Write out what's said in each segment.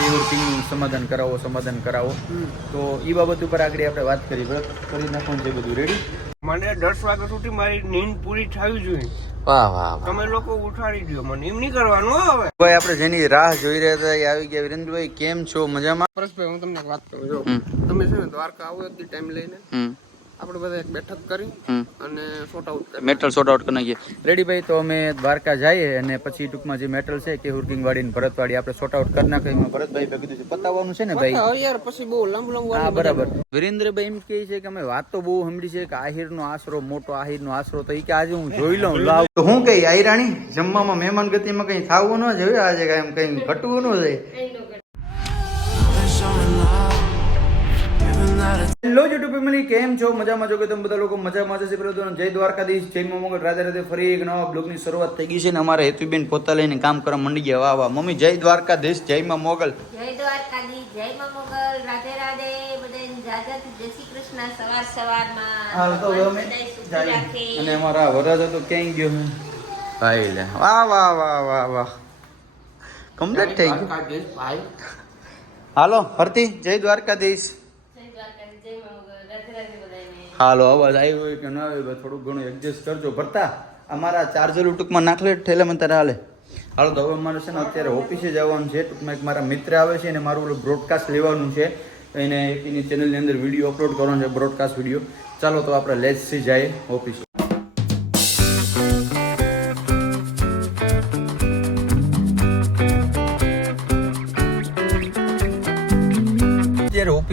નું સમાધાન કરાવો સમાધાન કરાવો. તો એ બાબત ઉપર આગળ આપણે વાત કરી કરી નાખવાનું છે બધું. રેડી મને દસ વાગ્યા સુધી મારી નીંદ પૂરી થવી જોઈએ. વાહ વાહ વાહ. તમે લોકો ઉઠાડી દો મને. એમ નહીં કરવાનું હવે. ભાઈ આપણે જેની રાહ જોઈ રહ્યા હતા એ આવી ગયા. વિરેન્દ્રભાઈ કેમ છો? મજામાં? પરેશભાઈ હું તમને વાત કરું જો તમે છે ને દ્વારકા આવો એક ટાઈમ લઈને. આપણે બધા એક બેઠક કરી અને sort out matter sort out કરી નાખીએ. રેડી ભાઈ તો અમે દ્વારકા જઈએ અને પછી ટૂંકમાં જે મેટલ છે કે હુર્કિંગ વાડી ને ભરતવાડી આપણે સોર્ટ આઉટ કરી નાખીએ. એમાં ભરતભાઈ ભાઈ કીધું છે. પતાવવાનું છે ને ભાઈ? હવે યાર પછી બહુ લાંબુ લાંબુ હા બરાબર. વિરેન્દ્રભાઈ એમ કહે છે કે અમે વાત તો બહુ સાંભળી છે કે આહિરનો આશરો મોટો આહિરનો આશરો તો એ કે આજે હું જોઈ લઉં લાવ. તો હું કઈ આયરાણી જમવામાં મહેમાન ગતિમાં કઈ થાવું ન જોઈએ આજે કાંઈ એમ કઈ ઘટવું ન જોઈએ હેલો યુટ્યુબ ફેમિલી કેમ છો? મજામાં છો કે તમે બધા લોકો? મજામાં છે પેલો જય દ્વારકાધીશ જય મા રાધે રાધે ફરી એક નવા બ્લોગની શરૂઆત થઈ ગઈ છે ને અમારે હેતુબેન પોતા લઈને કામ કરવા મંડી ગયા. વાહ વાહ. મમ્મી જય દ્વારકાધીશ જય મા મોગલ જય દ્વારકાધીશ જય મા મોગલ રાધે રાધે બધાને. જાજા જય શ્રી કૃષ્ણ. સવાર સવારમાં. હાલ તો અમે. અને અમારા વરરાજા તો ક્યાંય ગયો ભાઈ લે. વાહ વાહ વાહ વાહ વાહ. કમ્પ્લીટ થઈ ગયું. હાલો હરતી જય દ્વારકાધીશ જય મા મોગલ રાધે રાધે બધાને હાલો, અવાજ આવ્યો હોય કે ન આવ્યો હોય થોડું ઘણું એડજસ્ટ કરજો. ભરતા, અમારા ચાર્જર ટૂંકમાં નાખલે, ઠેલે મને તારે હાલે. હાલો, તો હવે અમારે છે ને અત્યારે ઓફિસે જવાનું છે. ટૂંકમાં એક મારા મિત્ર આવે છે અને મારું ઓલું બ્રોડકાસ્ટ લેવાનું છે. એને એની ચેનલની અંદર વીડિયો અપલોડ કરવાનો છે બ્રોડકાસ્ટ વીડિયો ચાલો, તો આપણે લેટ્સથી જઈએ ઓફિસ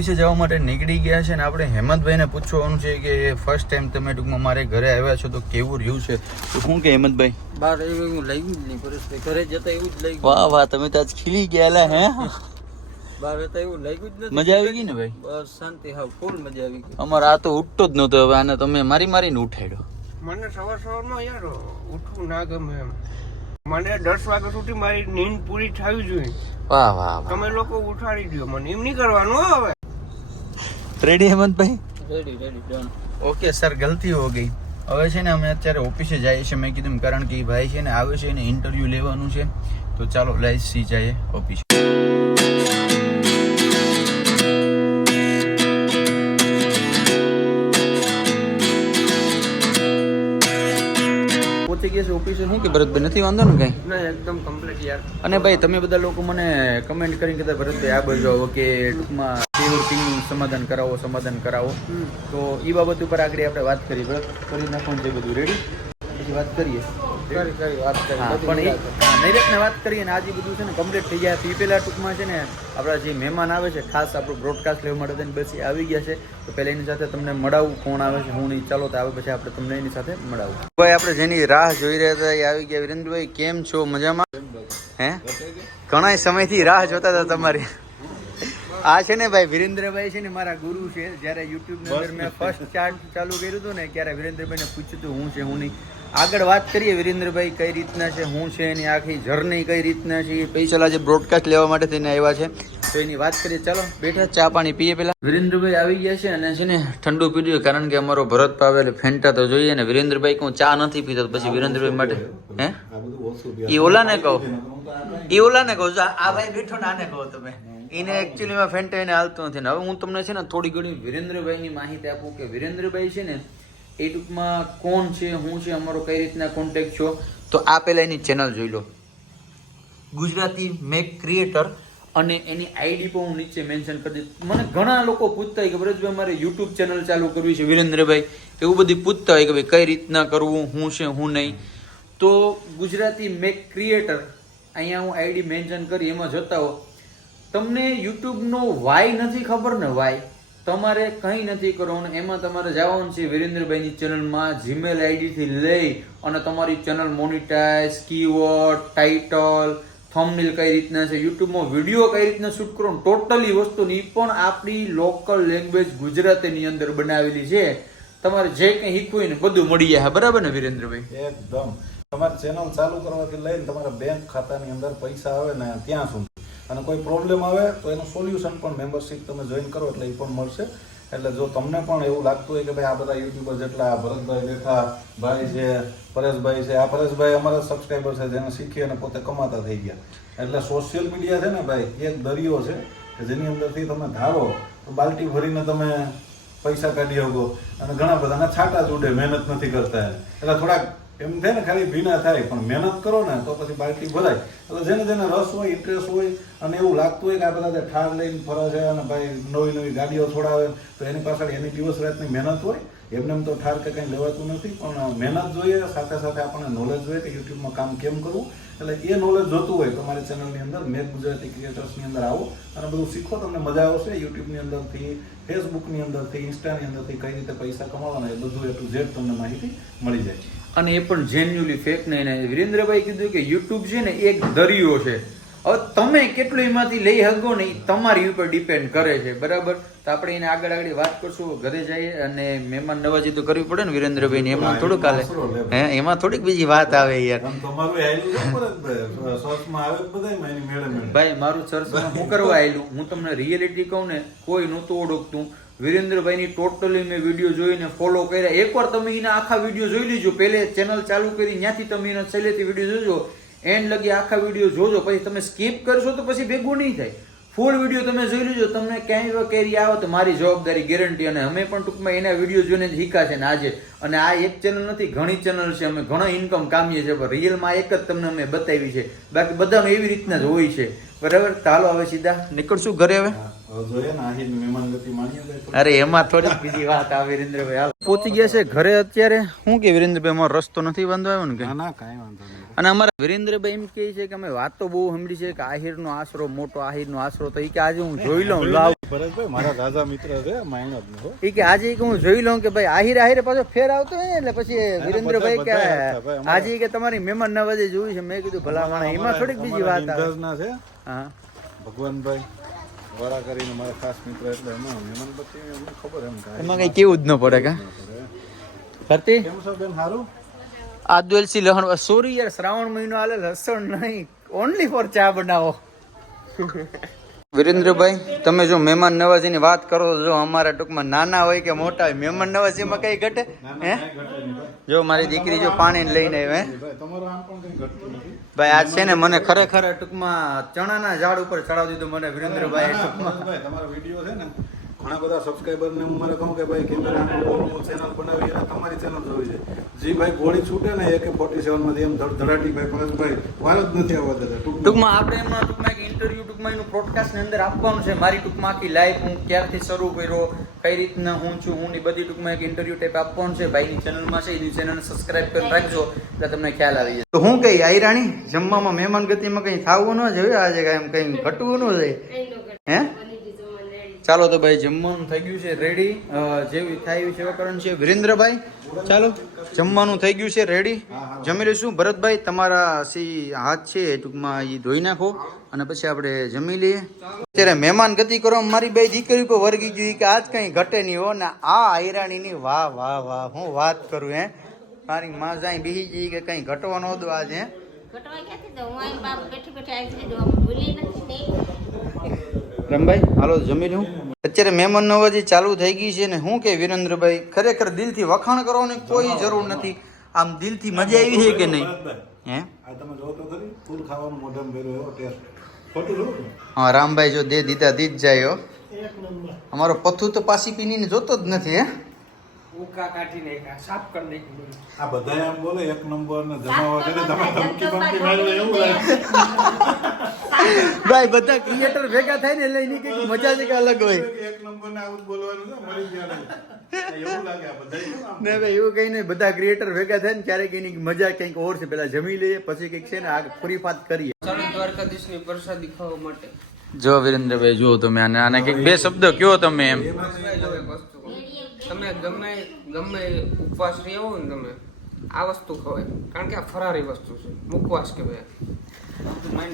ઓફિસે જવા માટે નીકળી ગયા છે ને આપણે હેમંતભાઈને પૂછવાનું છે કે ફર્સ્ટ ટાઈમ તમે ટૂંકમાં મારે ઘરે આવ્યા છો તો કેવું રહ્યું છે? તો શું કે હેમંતભાઈ? બાર એવું લઈ લાગ્યું જ નહીં પરેશભાઈ ઘરે જતા એવું જ લાગ્યું વાહ વાહ તમે તો આજ ખીલી ગયેલા હે બહાર હતા એવું લાગ્યું જ નથી. મજા આવી ગઈ ને ભાઈ? બસ શાંતિ હા ફૂલ મજા આવી ગઈ. અમારે આ તો ઉઠતો જ નહોતો હવે આને તમે મારી મારીને ઉઠાડ્યો. મને સવાર સવારમાં યાર ઉઠવું ના ગમે એમ. મને દસ વાગ્યા સુધી મારી નીંદ પૂરી થવી જોઈએ. વાહ વાહ વાહ. તમે લોકો ઉઠાડી દો મને. એમ નહીં કરવાનું હવે. રેડી હેમંતભાઈ ready ready done okay sir ગલતી હો ગઈ. હવે છે ને અમે અત્યારે ઓફિસે જઈએ છીએ. મેં કીધું કારણ કે એ ભાઈ છે ને આવે છે એને ઇન્ટરવ્યૂ લેવાનું છે. તો ચાલો લઈ સી જઈએ ઓફિસ. શું કે ભરતભાઈ નથી વાંધો ને કઈ? એકદમ કમ્પ્લીટ યાર. અને ભાઈ તમે બધા લોકો મને કમેન્ટ કરીને કહેતા ભરતભાઈ આ બાજુ આવો કે ટૂંકમાં નું સમાધાન કરાવો સમાધાન કરાવો. તો એ બાબત ઉપર આગળ આપણે વાત કરી બરાબર કરી નાખવાનું છે બધું. રેડી પછી વાત કરીએ. કરી કરી વાત કરી હા, પણ નિરાંતે. નૈરેકને વાત કરીએ ને આજે બધું છે ને કમ્પ્લીટ થઈ ગયા એ પહેલા ટૂંકમાં છે ને આપણા જે મહેમાન આવે છે ખાસ આપણું બ્રોડકાસ્ટ લેવા માટે થઈને બસ આવી ગયા છે. તો પહેલા એની સાથે તમને મળાવું કોણ આવે છે હું નહીં ચાલો તો આવે પછી આપણે તમને એની સાથે મળાવું. ભાઈ આપણે જેની રાહ જોઈ રહ્યા હતા એ આવી ગયા. વિરેન્દ્રભાઈ કેમ છો? મજામાં? હે? ઘણા સમયથી રાહ જોતા હતા તમારી. આ છે ને ભાઈ વિરેન્દ્રભાઈ છે ને મારા ગુરુ છે. જ્યારે યુટ્યુબ અંદર મેં ફર્સ્ટ ચાર્ટ ચાલુ કર્યું હતું ને ત્યારે વિરેન્દ્રભાઈને પૂછ્યું હતું હું છે હું નહીં? આગળ વાત કરીએ વિરેન્દ્રભાઈ કઈ રીતના છે હું છે એની આખી જર્ની કઈ રીતના છે એ પૈસા જે બ્રોડકાસ્ટ લેવા માટે થઈને આવ્યા છે. તો એની વાત કરીએ ચાલો બેઠા ચા પાણી પીએ પેલા વિરેન્દ્રભાઈ આવી ગયા છે અને છે ને ઠંડુ પીધું કારણ કે અમારો ભરત પાવે એટલે ફેંટા તો જોઈએ ને વિરેન્દ્રભાઈ હું ચા નથી પીતો પછી વિરેન્દ્રભાઈ માટે હે? ઈ ઓલાને કહો. ઈ ઓલાને કહો જો આ ભાઈ બેઠો ને આને કહો તમે. એને એકચ્યુઅલીમાં ફેન્ટા એને હાલતો નથી. ને હવે હું તમને છે ને થોડી ઘણી વિરેન્દ્રભાઈની માહિતી આપું કે વિરેન્દ્રભાઈ છે ને એ ટૂંકમાં કોણ છે, હું છે, અમારો કઈ રીતના કોન્ટેક્ટ છો? તો આ પહેલાં એની ચેનલ જોઈ લો. ગુજરાતી મેક ક્રિએટર અને એની આઈડી પણ હું નીચે મેન્શન કરી દઈશ. મને ઘણા લોકો પૂછતા હોય કે ભરતભાઈ મારે યુટ્યુબ ચેનલ ચાલુ કરવી છે વિરેન્દ્રભાઈ. એવું બધું પૂછતા હોય કે ભાઈ કઈ રીતના કરવું, હું છે, હું નહીં. તો ગુજરાતી મેક ક્રિએટર અહીંયા હું આઈડી મેન્શન કરી એમાં જતા હો તમને યુટ્યુબનો વાય નથી ખબર ને વાય તમારે કંઈ નથી કરવાનું. એમાં તમારે જવાનું છે વિરેન્દ્રભાઈની ચેનલમાં જીમેલ આઈડીથી લઈ અને તમારી channel monetize, keyword title thumbnail કઈ રીતના છે, યુટ્યુબમાં વીડિયો કઈ રીતના શૂટ કરો ટોટલી વસ્તુની પણ આપણી લોકલ લેંગ્વેજ ગુજરાતીની અંદર બનાવેલી છે. તમારે જે કંઈ શીખવું હોય ને બધું મળી જાય. બરાબર ને વિરેન્દ્રભાઈ? એકદમ. તમારી ચેનલ ચાલુ કરવાથી લઈને તમારા બેંક ખાતાની અંદર પૈસા આવે ને ત્યાં સુધી. અને કોઈ પ્રોબ્લેમ આવે તો એનું સોલ્યુશન પણ મેમ્બરશિપ તમે જોઈન કરો એટલે એ પણ મળશે. એટલે જો તમને પણ એવું લાગતું હોય કે ભાઈ આ બધા યુટ્યુબર જેટલા ભરતભાઈ રેખા ભાઈ છે, પરેશભાઈ છે, આ પરેશભાઈ અમારા સબસ્ક્રાઈબર છે જેને શીખી અને પોતે કમાતા થઈ ગયા. એટલે સોશિયલ મીડિયા છે ને ભાઈ એક દરિયો છે કે જેની અંદરથી તમે ધારો તો બાલટી ભરીને તમે પૈસા કાઢી શકો. અને ઘણા બધાના છાટા જ ઉડે મહેનત નથી કરતા એટલે થોડાક એમ છે ને, ખાલી ભીના થાય, પણ મહેનત કરો ને, તો પછી બાલટી ભરાય. એટલે જેને જેને રસ હોય ઇન્ટરેસ્ટ હોય, અને એવું લાગતું હોય કે આ બધા ઠાર લઈને ફરે છે, અને ભાઈ નવી નવી ગાડીઓ છોડાવે, તો એની પાછળ એની દિવસ રાતની મહેનત હોય, એમને એમ તો ઠાર કે કંઈ લેવાતું નથી, પણ મહેનત જોઈએ, સાથે સાથે આપણને નોલેજ જોઈએ કે યુટ્યુબમાં કામ કેમ કરવું. એટલે એ નોલેજ જોતું હોય, તમારી ચેનલની અંદર મેક ગુજરાતી ક્રિએટર્સની અંદર આવો, અને બધું શીખો, તમને મજા આવશે યુટ્યુબની અંદરથી ફેસબુકની અંદરથી ઇન્સ્ટાની અંદરથી કઈ રીતે પૈસા કમાવાના, એ બધું એ ટુ ઝેડ તમને માહિતી મળી જાય. અને એ પણ જેન્યુઅલી ફેક નહીં ને વિરેન્દ્રભાઈ કીધું કે યુટ્યુબ છે ને એક દરિયો છે. હવે તમે કેટલું એમાંથી લઈ શકો ને એ તમારી ઉપર ડિપેન્ડ કરે છે બરાબર? તો આપણે એને આગળ આગળ વાત કરશું ઘરે જઈએ અને મહેમાન નવાજી તો કરવી પડે ને વિરેન્દ્રભાઈ ને એમાં થોડુંક હાલે. હે એમાં થોડીક બીજી વાત આવે યાર. ભાઈ મારું ચર્ચમાં હું કરવા આવેલું હું તમને રિયલિટી કહું ને કોઈ નહોતું ઓળખતું. વિરેન્દ્રભાઈની ટોટલી મેં વીડિયો જોઈને ફોલો કર્યા. એકવાર તમે એના આખા વીડિયો જોઈ લીજો. પહેલે ચેનલ ચાલુ કરી, ત્યાંથી તમે એના છેલ્લેથી વીડિયો જોજો. એન્ડ લગી આખા વીડિયો જોજો. પછી તમે સ્કીપ કરશો તો પછી ભેગું નહીં થાય. ફૂલ વીડિયો તમે જોઈ લીજો. તમને ક્યાંય કેરી આવો તો મારી જવાબદારી ગેરંટી અને અમે પણ ટૂંકમાં એના વીડિયો જોઈને જ શીખા છે ને આજે. અને આ એક ચેનલ નથી ઘણી ચેનલ છે. અમે ઘણો ઇન્કમ કામીએ છીએ પણ રિયલમાં એક જ તમને અમે બતાવી છે. બાકી બધાનું એવી રીતના જ હોય છે. બરાબર? ચાલો હવે સીધા નીકળશું ઘરે હવે? થોડી. અરે એમાં થોડીક બીજી વાત આવે વિરેન્દ્રભાઈ. હાલ. પહોંચી ગયા છે ઘરે અત્યારે. શું કે વિરેન્દ્રભાઈ અમારો રસ્તો નથી વાંધો આવ્યો ને ના ના કાંઈ વાંધો નહીં. અને અમારા વિરેન્દ્રભાઈ એમ કહે છે કે અમે વાત તો બહુ સાંભળી છે કે આહિરનો આશરો મોટો આહિરનો આશરો તો એ કે આજે હું જોઈ લઉં લાવ. ભરતભાઈ મારા રાજા મિત્ર છે માયનો જ એ કે આજે કે હું જોઈ લઉં કે ભાઈ આહિર આહિર પાછો ફેર આવતો હોય એટલે પછી વિરેન્દ્રભાઈ કે આજે કે તમારી મહેમાન નવાજે જોયું છે મેં કીધું ભલા માણા એમાં થોડીક બીજી વાત છે. હા. ભગવાનભાઈ વરા કરીને મારા ખાસ મિત્ર એટલે એમાં મહેમાન પછી અમને ખબર એમ કાંઈ એમાં કઈ કેવું જ ન પડે કા? કરતી કેમ છો બેન સારું આદવેલસી લહણ સોરી યાર શ્રાવણ મહિનો આલે લસણ નહીં. ઓનલી ફોર ચા બનાવો. વિરેન્દ્રભાઈ તમે જો મહેમાન નવાજીની વાત કરો જો અમારા ટૂંકમાં નાના હોય કે મોટા હોય મહેમાન નવાજીમાં કઈ ઘટે? હે. જો મારી દીકરી જો પાણી લઈને આવે હે? ભાઈ તમારું આમ પણ કંઈ ઘટતું નથી. ભાઈ આજ છે ને મને ખરેખર ટૂંકમાં ચણાના ઝાડ ઉપર ચડાવી દીધું મને વિરેન્દ્રભાઈ ટૂંકમાં ઘણા બધા સબસ્ક્રાઈબરને હું મારે કહું કે ભાઈ કેન્દ્ર ચેનલ બનાવી અને તમારી ચેનલ જોવી છે. જી ભાઈ ગોળી છૂટે ને એક ફોર્ટી સેવનમાંથી એમ ધડાટી ભાઈ પરેશભાઈ વાર જ નથી આવવા દેતા. ટૂંકમાં આપણે એમાં ટૂંકમાં એક ઇન્ટરવ્યુ ટૂંકમાં એનું broadcast અંદર આપવાનું છે. મારી ટૂંકમાં આખી લાઈફ હું ક્યારથી શરૂ કર્યો કઈ રીતના હું છું હું ની બધી ટૂંકમાં એક ઇન્ટરવ્યુ ટાઈપ આપવાનું છે. ભાઈની ચેનલમાં છે એની ચેનલ સબસ્ક્રાઇબ કરી રાખજો એટલે તમને ખ્યાલ આવી જાય તો હું કઈ આઈરાણી જમવામાં મહેમાન ગતિમાં કઈ થવું ન જોઈએ? આજે કાંઈ એમ કઈ ઘટવું ન જોઈએ? હે? ચાલો તો ભાઈ જમવાનું થઈ ગયું છે રેડી જેવી થાય એવી સેવા કરવાનું છે વિરેન્દ્રભાઈ. ચાલો, જમવાનું થઈ ગયું છે રેડી જમી લઈશું. ભરતભાઈ, તમારા સી હાથ છે ટૂંકમાં એ ધોઈ નાખો અને પછી આપણે જમી લઈએ. અત્યારે મહેમાન ગતિ કરો. મારી બે દીકરી પર વર્ગી જોઈ કે આજ કંઈ ઘટે નહીં હો. ને આ આયરાણીની વાહ વાહ વાહ, હું વાત કરું હે. મારી માં જાય બીજી જઈ કે કંઈ ઘટવાનો હતો આજે. ઘટવા ક્યાંથી દઉં? બેઠી બેઠી આવી નથી. રમભાઈ હાલો જમી લઉં. અત્યારે મહેમાન નવાજી ચાલુ થઈ ગઈ છે ને હું કે વિરેન્દ્રભાઈ ખરેખર દિલથી વખાણ કરવાની કોઈ જરૂર નથી. આમ દિલથી મજા આવી છે કે નહીં? હે? તમે જો તો ખરી ફૂલ ખાવાનું મોઢામાં ભર્યો એવો ટેસ્ટ ખોટું હા રામભાઈ જો દે દીધા દીધ જાય હો. અમારો પથ્થુ તો પાસી પીનીને જોતો જ નથી હે? ઉકા કાઢી સાફ કરી આ બધા એમ બોલે એક નંબર ને જમાવા કરે તમે ધમકી ધમકી મારી એવું લાગે. ભાઈ બધા ક્રિએટર ભેગા થાય ને એટલે એની કંઈક મજા જ અલગ હોય. એક નંબર ને આવું બોલવાનું છે મરી ગયા નહીં એવું લાગે આ બધા કેમ આમ? ને ભાઈ એવું કઈ નહીં બધા ક્રિએટર ભેગા થાય ને ક્યારેક એની મજા કંઈક ઓર છે. પેલા જમી લઈએ પછી કંઈક છે ને આ પૂરી વાત કરીએ. ચાલો દ્વારકાધીશની પ્રસાદી ખાવા માટે. જો વિરેન્દ્રભાઈ જુઓ તમે આને આને કંઈક બે શબ્દ કયો તમે એમ. તમે ગમે ગમે ઉપવાસ રહ્યો ને તમે આ વસ્તુ ખવાય. કારણ કે આ ફરારી વસ્તુ છે. મુકવાસ કહેવાય.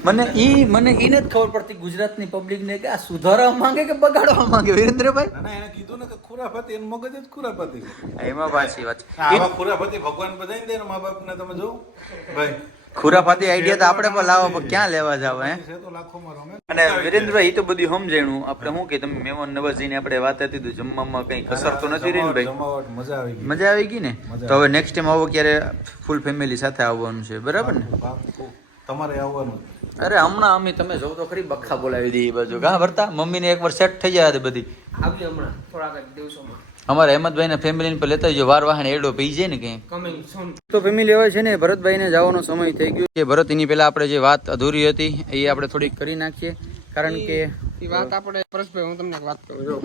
મને ઈ મને ઈ નથી ખબર પડતી ગુજરાતની પબ્લિક ને કે આ સુધારવા માંગે કે બગાડવા માંગે? વિરેન્દ્રભાઈ? ના, ના, એને કીધું ને કે ખુરાફાતી એનું મગજ જ ખુરાફાતી એમાં પાછી વાત આવા ખુરાફાતી ભગવાન બધાને દે ને મા બાપને તમે જો ભાઈ ખુરાફાતી આઈડિયા તો આપણે પણ લાવો પણ ક્યાં લેવા જાવ હે? છે તો લાખોમાં રમે. અને વિરેન્દ્રભાઈ એ તો બધું સમજણું. આપણે શું કે તમે મહેમાન નવાજીને આપણે વાત હતી તો જમવામાં કઈ કસર તો નથી રહી ને ભાઈ? મજા આવી ગઈ. મજા આવી ગઈ ને? તો હવે નેક્સ્ટ ટાઈમ આવો ક્યારે ફૂલ ફેમિલી સાથે આવવાનું છે બરાબર ને. તમારે આવવાનું. અરે હમણાં અમે તમે જોવ તો ખરી બખા બોલાવી દઈએ એ બાજુ. કા ભરતા? મમ્મીને એકવાર સેટ થઈ જાય બધી. આવજો હમણાં થોડાક દિવસોમાં. અમારા હેમંતભાઈ ના ફેમિલી પર લેતા જો વાર વાહન એડો પી જાય ને કઈ તો ફેમિલી હવે છે ને ભરતભાઈ ને જવાનો સમય થઈ ગયો. છે ભરત એની પહેલા આપણે જે વાત અધૂરી હતી એ આપણે થોડીક કરી નાખીએ. કારણ કે એ વાત આપણે પરેશભાઈ હું તમને વાત કરું જો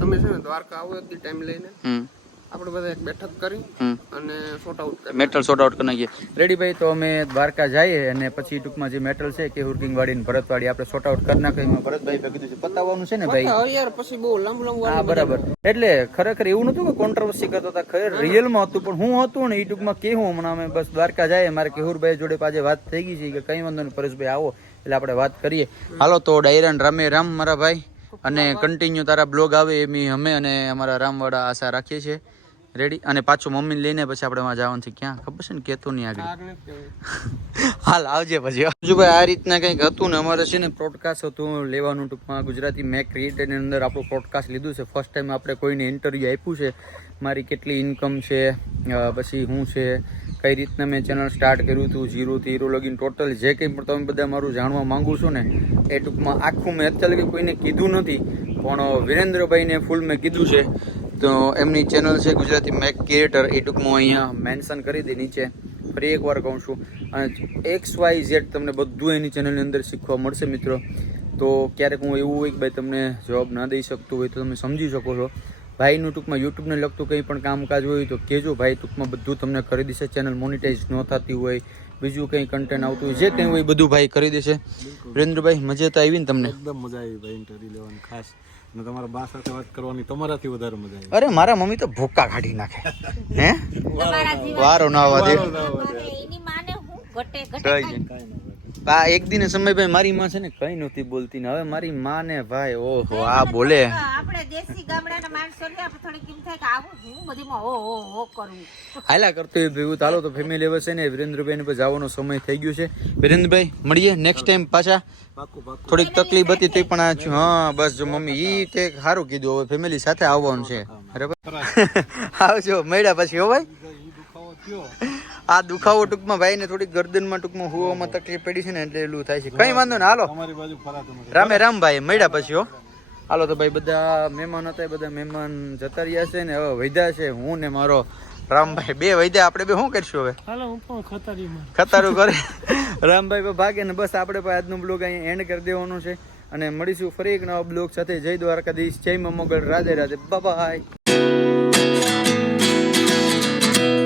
તમે છે ને દ્વારકા આવો એક ટાઈમ લઈને. આપણે બધા એક બેઠક કરી અને sort out matter sort out કરી નાખીએ. રેડી ભાઈ તો અમે દ્વારકા જઈએ અને પછી ટૂંકમાં જે મેટલ છે કે હુર્કિંગ વાડી ને ભરતવાડી આપણે શોર્ટ આઉટ કરી નાખીએ. એમાં ભરતભાઈ ભાઈ કીધું છે પતાવવાનું છે ને ભાઈ? યાર પછી બહુ લાંબુ લાંબુ હા બરાબર. એટલે ખરેખર એવું નતું કે કોન્ટ્રોવર્સી કરતા હતા ખરેખર રિયલમાં હતું પણ હું હતું ને એ ટૂંકમાં કેવું હમણાં અમે બસ દ્વારકા જાય મારે કેહુરભાઈ જોડે પાછે વાત થઈ ગઈ છે કે કઈ વાંધો નહીં પરેશભાઈ આવો એટલે આપણે વાત કરીએ. હાલો તો ડાયરન રામે રામ મારા ભાઈ અને કન્ટિન્યુ તારા બ્લોગ આવે એમ અમે અને અમારા રામવાડા આશા રાખીએ છીએ. રેડી અને પાછું મમ્મીને લઈને પછી આપણે એમાં જવાનું છે. ક્યાં? ખબર છે ને? કેતું નહીં આગળ. હાલ આવજે પછી. હજુ ભાઈ આ રીતના કંઈક હતું ને અમારે છે ને પોડકાસ્ટ હતું લેવાનું ટૂંકમાં ગુજરાતી મેં ક્રિએટરની અંદર આપણું પોડકાસ્ટ લીધું છે. ફર્સ્ટ ટાઈમ આપણે કોઈને ઇન્ટરવ્યૂ આપ્યું છે. મારી કેટલી ઇન્કમ છે પછી હું છે કઈ રીતના મેં ચેનલ સ્ટાર્ટ કર્યું હતું ઝીરોથી હીરો લગીન ટોટલ જે કંઈ પણ તમે બધા મારું જાણવા માંગુ છો ને એ ટૂંકમાં આખું મેં અત્યારે કોઈને કીધું નથી. પણ વિરેન્દ્રભાઈને ફૂલ મેં કીધું છે. તો એમની ચેનલ છે ગુજરાતી મેક ક્રિએટર એ ટૂંકમાં અહીંયા મેન્શન કરી દે નીચે. ફરી એકવાર કહું છું. અને એક્સ વાય ઝેડ તમને બધું એની ચેનલની અંદર શીખવા મળશે મિત્રો. તો ક્યારેક હું એવું હોય કે ભાઈ તમને જવાબ ના દઈ શકતું હોય તો તમે સમજી શકો છો. ભાઈનું ટૂંકમાં યુટ્યુબને લગતું કંઈ પણ કામકાજ હોય તો કહેજો. ભાઈ ટૂંકમાં બધું તમને કરી દેશે. ચેનલ મોનિટાઈઝ ન થતી હોય. બીજું કંઈ કન્ટેન્ટ આવતું હોય જે કંઈ હોય બધું ભાઈ કરી દેશે. વિરેન્દ્રભાઈ મજા તો આવી ને તમને? એકદમ મજા આવી ભાઈ ઇન્ટરવ્યુ લેવાની ખાસ. અને તમારા બા સાથે વાત કરવાની તમારાથી વધારે મજા આવે. અરે મારા મમ્મી તો ભૂકા કાઢી નાખે. હે? વારો ના આવવા દે એની માને હું ઘટે ઘટે આ એક દિને સમયભાઈ મારી માં છે ને કઈ નહોતી બોલતી ને હવે મારી માં ને ભાઈ ઓહો આ બોલે. આપણે દેશી ગામડાના માણસો ને થોડી કેમ થાય કે આવું હું બધીમાં ઓ ઓ ઓ કરું. હાલા કરતો એ ભેગું. ચાલો તો ફેમિલી હવે છે ને વિરેન્દ્રભાઈ ને જવાનો સમય થઈ ગયો છે. વિરેન્દ્રભાઈ મળીએ નેક્સ્ટ ટાઈમ પાછા. થોડીક તકલીફ હતી તે પણ આ હા બસ જો મમ્મી ઈ તે સારું કીધું હવે ફેમિલી સાથે આવવાનું છે. બરાબર? આવજો મળ્યા પછી હો ભાઈ. દુખાવો થયો. આ દુખાવો ટૂંકમાં ભાઈ ને થોડીક ગરદનમાં ટૂંકમાં હુવામાં તકલીફ પડી છે ને એટલે એટલું થાય છે. કઈ વાંધો ને હાલો. બાજુ રામે રામ ભાઈ મળ્યા પછી હો. હાલો તો ભાઈ બધા મહેમાન હતા બધા મહેમાન જતા રહ્યા છે ને હવે વૈધા છે. હું ને મારો રામભાઈ બે વૈધા આપણે બે શું કરશું હવે? હાલો હું પણ ખતરીમાં ખતારું કરે. રામભાઈ ભાઈ ભાગે ને બસ આપણે આજનો બ્લોગ અહીંયા એન્ડ કરી દેવાનો છે. અને મળીશું ફરી એક નવા બ્લોગ સાથે. જય દ્વારકાધીશ જય મમોગળ રાધે રાધે. બાય.